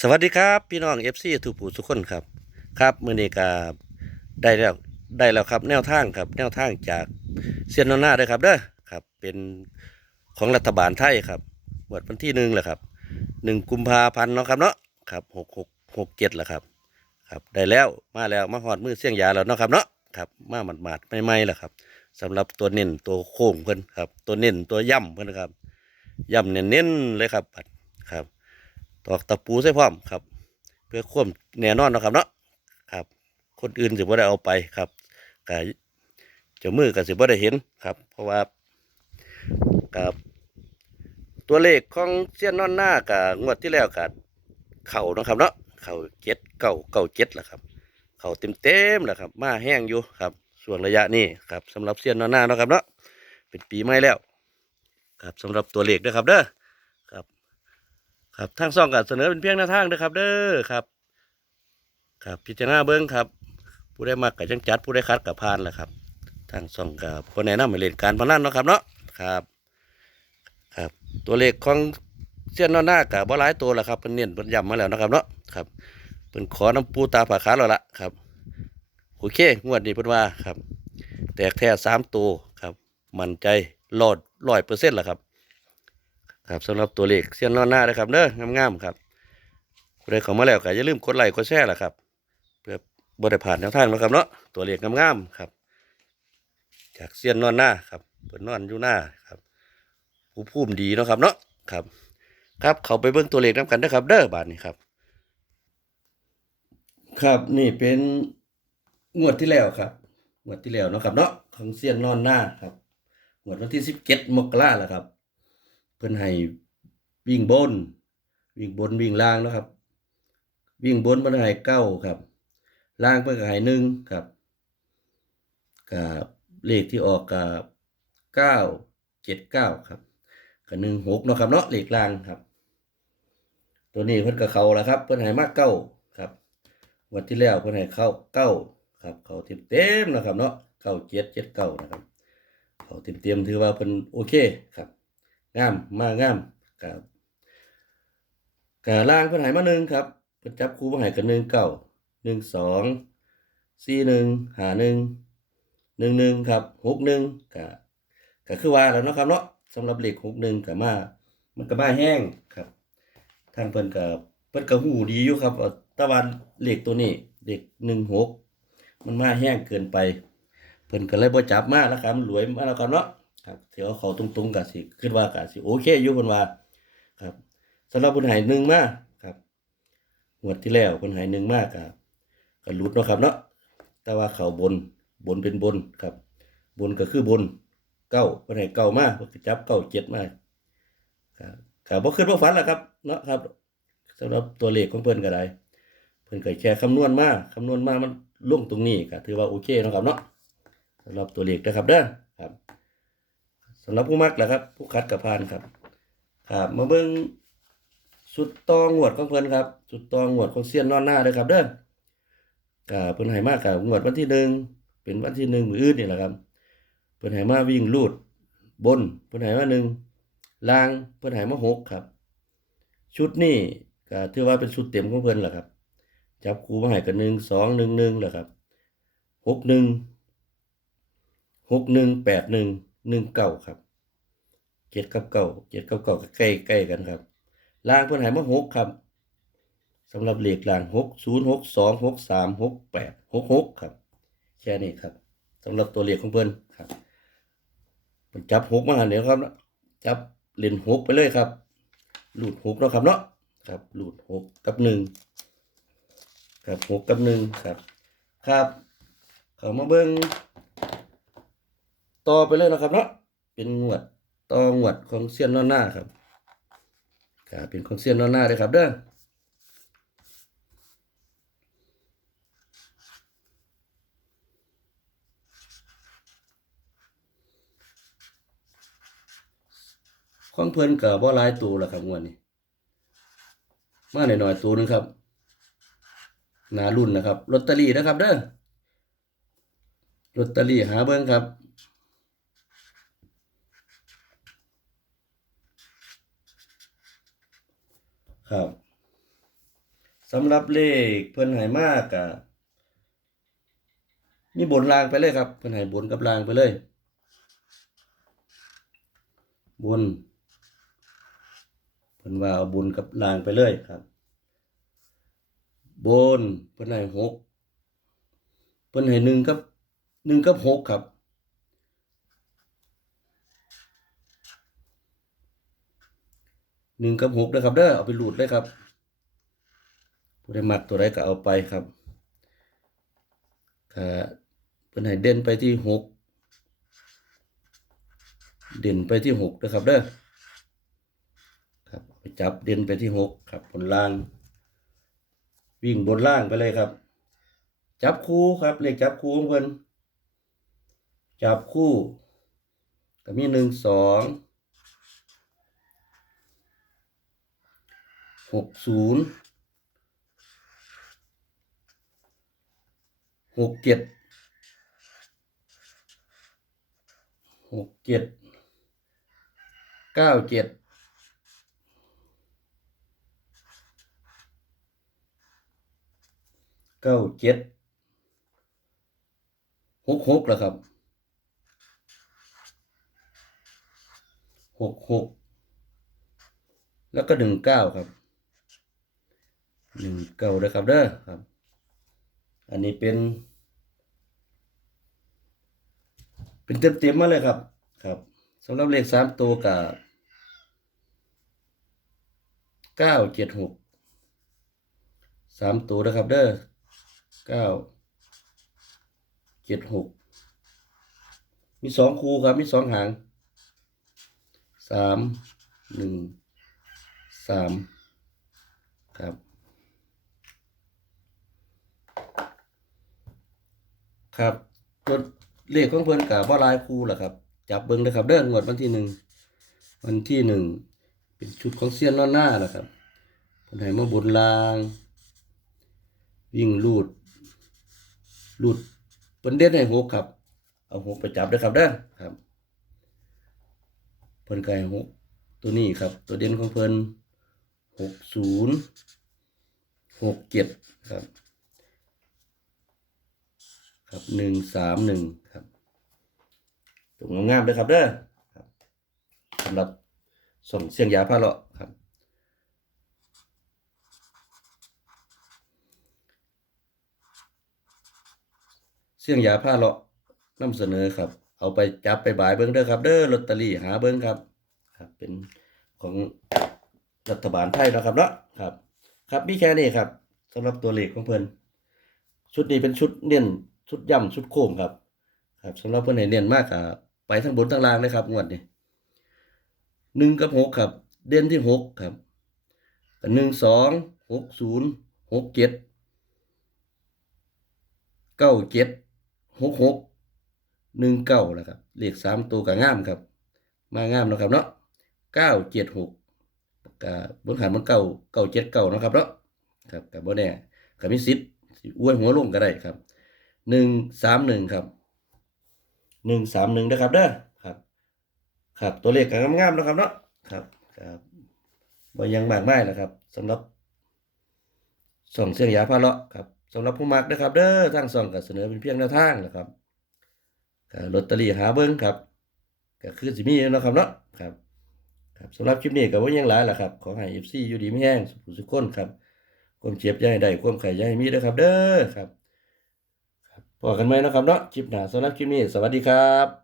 สวัสดีครับพี่น้อง FC ทุกผู้ทุกคนครับครับเมื้อนี้ก็ได้แล้วได้แล้วครับ แนวทางครับ แนวทางจากเซียนนหน้าด้วยครับเด้อครับเป็นของรัฐบาลไทยครับงวดวันที่หนึ่งแหละครับหนึ่งกุมภาพันธ์เนาะครับเนาะครับหกหกหกเจ็ดแหละครับครับ ได้แล้วมาแล้วมาหอดมือเสี่ยงยาแล้วเนาะครับเนาะครับมาหมาดหมาดๆใหม่แหละครับสำหรับตัวเน้นตัวโค้งเพิ่นครับ ตัวเน้นตัวย่ำเพิ่นครับย่ำเน้นๆเลยครับครับ ตอกตะปูใส่พร้อมครับ เพื่อความแน่นอนนะครับเนาะครับ คนอื่นสิบ่ได้เอาไปครับกะเจ้ามือก็สิบ่ได้เห็นครับ เพราะว่ากับตัวเลขของเสี้ยนนอนหน้ากับงวดที่แล้วกับเข่านะครับเนาะเข่าเจ็ดเก่าเก่าเจ็ดแหละครับ เข่าเต็มเต็มแหละครับ มาแห้งอยู่ครับ ส่วนระยะนี้ครับสำหรับเสี้ยนนอนหน้านะครับเนาะเป็นปีใหม่แล้ว ครับสำหรับตัวเลขด้อครับเด้อ ครับทางซ่องก็เสนอเป็นเพียงแนวทางนะครับ เด้อครับครับพิจารณาเบิ้งครับ ผู้ได้มากกับจังจัด ผู้ได้คัดกับพานแหละครับ ทางซ่องกับคนแนะนำให้เล่นการพนันเนาะครับเนาะครับ ครับ ตัวเลขของเส้นนอนหน้ากับบ่หลายตัวแหละครับเป็นเน้นเป็นยำมาแล้วนะครับเนาะครับเป็นขอน้ำปูตาผ่าขาแล้วละครับ โอเคงวดนี้เพิ่นว่าครับ แตกแท้สามตัวครับ มั่นใจรอดร้อยเปอร์เซ็นต์ละครับ ครับสำหรับตัวเลขเสี้ยนนอนหน้านะครับเด้องามๆครับผู้ใดเข้ามาแล้วก็อย่าลืมกดไลค์กดแชร์ล่ะครับเพื่อบ่ได้ผ่านแนวทางนะครับเนาะตัวเลขงามๆครับ จากเสี้ยนนอนหน้าครับเพิ่นอนอยู่หน้าครับผู้ภูมดีเนาะครับเนาะครับ ครับเขาไปเบิ่งตัวเลขนํกันเด้อครับ เด้อบาดนี้ครับ ครับนี่เป็นงวดที่แล้วครับงวดที่แล้วเนาะครับเนาะของเสี้ยนนอนหน้าครับงวดวันที่17มกราแล้วครับ เพิ่นให้วิ่งบน วิ่งบนวิ่งล่างนะครับ วิ่งบนเพิ่นให้เก้าครับ ล่างเพิ่นก็ให้หนึ่งครับกับเลขที่ออกกับเก้าเจ็ดเก้าครับกับหนึ่งหกเนาะครับเนาะเลขล่างครับ ตัวนี้เพิ่นก็เขาแล้วครับ เพิ่นให้มากเก้าครับวันที่แล้วเพิ่นให้เข้าเก้าครับ เขาเต็มเต็มนะครับเนาะเก้าเจ็ดเจ็ดเก้านะครับ เขาเต็มเต็มถือว่าเพิ่นโอเคครับ งามมางามกับกะล่างเพิ่นหายมาหนึ่งครับเพิ่นจับคู่มาใหายกันหนึ่งเก้าหนึ่งสองสี่หนึ่งหาหนึ่งหนึ่งหนึ่งครับหกหนึ่งกะกะคือว่าแล้วเนาะครับเนาะสำหรับเหลขหกหนึ่งกะมา มันก็มาแห้งครับทางเพิ่นกับเพิ่นก็หูดีอยู่ครับตะวันเหลขตัวนี้เหลขหนึ่งหกมันมาแห้งเกินไป เพิ่นก็เลยบ่จับมาแล้วครับมันรวยมาแล้วครับเนาะ ครับเดี๋ยวเขาตรงๆกับสิคิดว่ากับสิโอเคอยู่เพิ่นว่าครับสำหรับเพิ่นหายหนึ่งมากครับงวดที่แล้วเพิ่นหายหนึ่งมากกับก็หลุดเนาะครับเนาะแต่ว่าเขาบนบนเป็นบนครับ บนก็คือบนเก้าเพิ่นให้เก้ามากจับเก้าเจ็ดมากครับก็บ่คิดบ่ฝันล่ะครับเนาะครับสำหรับตัวเลขของเพิ่อนก็ได้เพิ่อนก็แค่คำนวณมากคำนวณมากมันลงตรงนี้ก็ถือว่าโอเคนะครับเนาะสำหรับตัวเลขนะครับเด้อครับ สำหรับผู้มักแหละครับ ผู้คัดกับพานครับ ครับ มาเบิ่งสุดตองหวดของเพิ่นครับ สุดตองหวดของเซียนนอนหน้าเลยครับ เด้อกับเพิ่นให้มากับงวดวันที่หนึ่งเป็นวันที่หนึ่งมืออื่นนี่แหละครับ เพิ่นให้มาวิ่งลูด บน เพิ่นให้มาหนึ่งล่าง เพิ่นให้มาหกครับ ชุดนี้ก็ถือว่าเป็นชุดเต็มของเพิ่นแหละครับ จับคูมาให้กันหนึ่งสองหนึ่งหนึ่งแหละครับหกหนึ่งหกหนึ่งแปดหนึ่ง หนึ่งเก้าครับเจ็ดกับเก้าเจ็ดกับเก้าก็ใกล้ใกล้กันครับล่างเพิ่นหายมาหกครับสำหรับเหลขล่างหกศูนย์หกสองหกสามหกแปดหกหกครับ แค่นี้ครับสำหรับตัวเหลขของเพิ่อนครับมันจับหกมาเดี๋ยวครับจับเล่นหกไปเลยครับหลุดหกเนาะครับเนาะครับหลุดหกกับหนึ่งครับหกกับหนึ่งครับ ครับ เขามาเบิ่ง ต่อไปเลยนะครับเนาะเป็นงวดต่องวดของเซียนนอนหน้าครับก็เป็นของเซียนนอนหน้าเลยครับเด้อของเพิ่อนกับบ่หลายตัวละครับงวดนี้ มาหน่อยๆตัวหนึงครับหนารุ่นนะครับลอตเตอรี่นะครับเด้อลอตเตอรี่หาเบิ่งครับ ครับสำหรับเลขเพิ่นให้มากกะมีบนรางไปเลยครับ เพิ่นให้บนกับรางไปเลย บนเพิ่นว่าเอาบนกับรางไปเลยครับ บนเพิ่นให้หกเพิ่นให้หนึ่งกับหนึ่งกับหกครับ หนึ่งกับหกเด้อครับเด้อเอาไปหลุดเลยครับผู้ใดมักตัวใดก็เอาไปครับก็เพิ่นให้เด่นไปที่หกเด่นไปที่หกนะครับเด้อครับไปจับเด่นไปที่หกครับบนล่าง วิ่งบนล่างไปเลยครับ จับคู่ครับเลขจับคู่ของเพิ่อนจับคู่ก็มีหนึ่งสอง หกศูนย์หกเจ็ดหกเจ็ดเก้าเจ็ดเก้าเจ็ดหกหกแล้วครับหกหกแล้วก็หนึ่งเก้าครับ หนึ่งเก้าเลยครับเด้อครับ อันนี้เป็น เป็นเต็มเต็มมาเลยครับ ครับสำหรับเลขสามตัวกับเก้าเจ็ดหกสามตัวนะครับเด้อเก้าเจ็ดหกมีสองคูครับมีสองหางสามหนึ่งสามครับ ครับตัวเลขของเพิ่นกับบ่หลายคู่แหละครับ จับเบิ่งเลยครับเด้องวดวันที่หนึ่งวันที่หนึ่งเป็นชุดของเซียนนอนหน้าแหละครับเพิ่นให้มาบนลาง วิ่งลูดลูดเพิ่นเด่นให้หกครับ เอาหกไปจับเด้อครับเด้อครับเพิ่นก็ให้หกตัวนี้ครับ ตัวเด่นของเพิ่นหกศูนย์หกเจ็ดครับ ครับหนึ่งสามหนึ่งครับตรงงามๆเลยครับเด้อครับสำหรับส่งเสียงยาผ้าเลาะครับ เสียงยาผ้าเลาะนำเสนอครับ เอาไปจับไปบายเบิ้งเด้อครับ เด้อลอตเตอรี่หาเบิ้งครับ ครับ เป็นของรัฐบาลไทยนะครับเนาะครับ ครับมีแค่นี้ครับสำหรับตัวเลขของเพิ่นชุดนี้เป็นชุดเน้น ชุดย่ำชุดโค้งครับ ครับสำหรับเพื่อนให้เน้นมากครับไปทั้งบนทั้งล่างเลยครับงวดนี้หนึ่งกับหกครับ เด่นที่หกครับหนึ่งสองหกศูนย์หกเจ็ดเก้าเจ็ดหกหกหนึ่งเก้าแล้วครับเลขสามตัวกับง่ามครับ มางามนะครับเนาะเก้าเจ็ดหกกับบนขันมันเก้าเก้าเจ็ดเก้านะครับเนาะครับกับบนแน่กับมิสิทธิ์สิอวยหัวลงก็ได้ครับ หนึ่งสามหนึ่งครับหนึ่งสามหนึ่งนะครับเด้อครับ ครับตัวเลขก็งามๆนะครับเนาะครับครับบ่ยังมากมายนะครับสำหรับส่องเสียงยาพาเลาะครับสำหรับผู้มักนะครับ เด้อทางส่องก็เสนอเป็นเพียงแนวทางนะครับก็ลอตเตอรี่หาเบิ่งครับก็คือสิมีนะครับเนาะครับครับสำหรับคลิปนี้ก็บ่ยังหลายล่ะครับขอให้ FC อยู่ดีไม่แห้งสุขสุขคนครับความเจ็บอย่าให้ได้ความไข่อย่าให้มีเด้อครับ เด้อครับ พบกันไหมนะครับเนาะคลิปหน้าสำหรับคลิปนี้ สวัสดีครับ